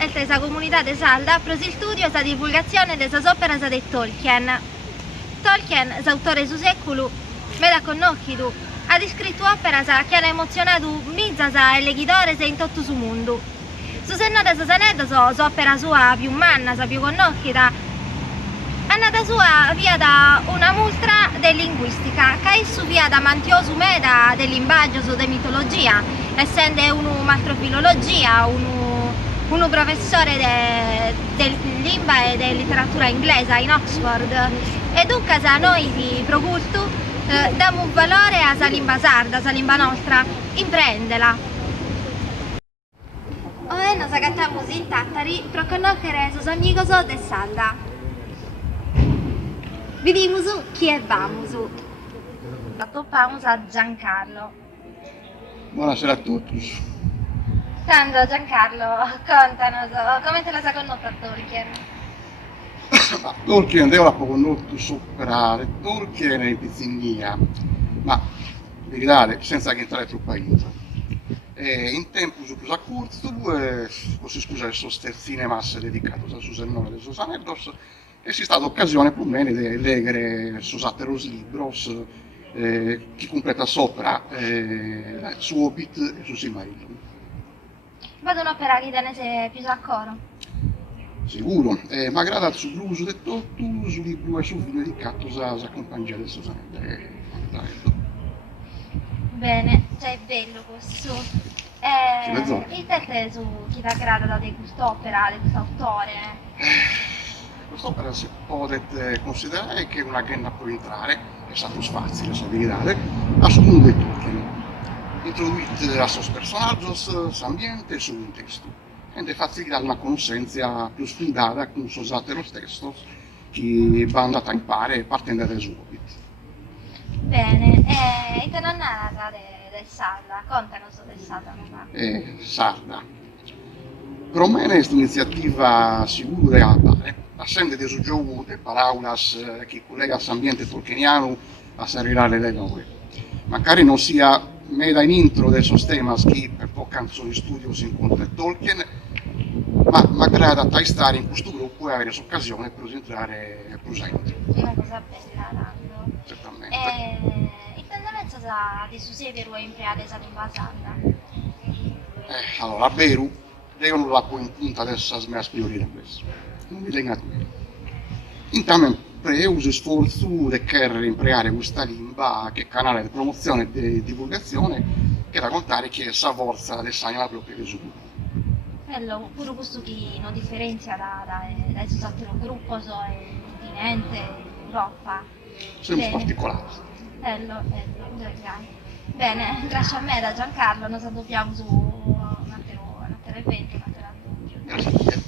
esta comunità de Salda pro il studio e la divulgazione de sas operas de Tolkien. Tolkien, autore su seculu, meda conosciuto, ha scritto operas che hanno emozionato mizzas e leghidores in tutto su mondo. Su senno de sos aneddotos, s'opera sua più manna, più conosciuta, annata sua via da una multra de linguistica, che esso via da mantiosu meda de linguaggio de mitologia, essendo uno filologia, uno professore di lingua e di letteratura inglese in Oxford. E dunque a noi di Procultu diamo un valore a sa lingua sarda, sa lingua nostra, imprendela. Oggi nos agattamos in Tattari per conoscere sus amigos de Salda. Vedimus chi è vamos. Toppamos a Giancarlo. Buonasera a tutti. Tanto Giancarlo, contanos, come te la sa conosciuta Tolkien? Ma Tolkien devo la conosciuto sopra le Tolkien in pizzinia, ma verità senza che entrare troppo intro. In tempo su più corto, così scusa le sosterzine masse dedicate a Susannone de Sosaneddos, e si è stata occasione per me di leggere sus atteros libros, chi completa sopra su Hobbit e su Silmarillion. Vado un'opera che tenete più a coro. Sicuro, ma grada su l'uso del tutto, su libro e su film dedicato alla compagnia del Susanello. Bene, cioè è bello questo. Il te su chi ti grada di quest'opera, di quest'autore? Quest'opera si può considerare che una genna può entrare, è stato facile, se verità, a su mondo di Tolkien. Introduite a sus personaggios, su ambiente e su un testo, e facilita una conoscenza più sfidata con usate lo stesso che va andata a imparare partendo dai suoi Hobbit. Bene, e te non nata del Sarda, contanos del Sarda. Sarda. Per me è un'iniziativa sicura e appare, assente di su gioco di paraulas che collega l'ambiente tolkieniano a servirare le noi. Magari non sia meda in intro del sistema che per poche canzoni studio si incontra Tolkien, ma magari da stare in questo gruppo e avere l'occasione per entrare presente. Una cosa bella, Rando. Certamente. E tendenza di susevero e impreare esa lingua sarda? Allora, a vero, devono la in punta dessa mia priorità questo. Non mi tenga tu. Intanto uso sforzo di querer impreare questa lingua che canale di promozione e di divulgazione che da contare che è la forza del segno proprio che su. Bello, pure questo che non differenzia dai altri gruppi e continente, Europa. Siamo particolari. Bello, bene, grazie a me da Giancarlo, noi sappiamo su un altro evento, un altro Grazie a te.